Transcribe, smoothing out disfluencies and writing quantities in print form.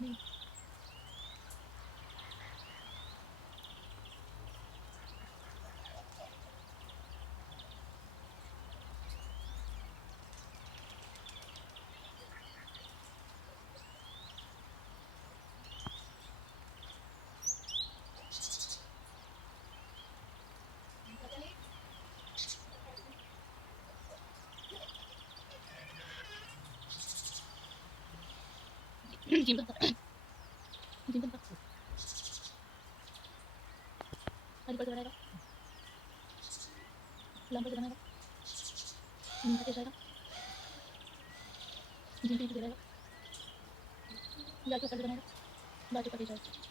नहीं। चिंतन कर, चिंतन कर। आज कैसे बनाएगा? प्लान कैसे बनाएगा? नींद कैसे आएगा? जिंदगी कैसे रहेगा? या तो कैसे बनाएगा? बातों का कैसे आएगा?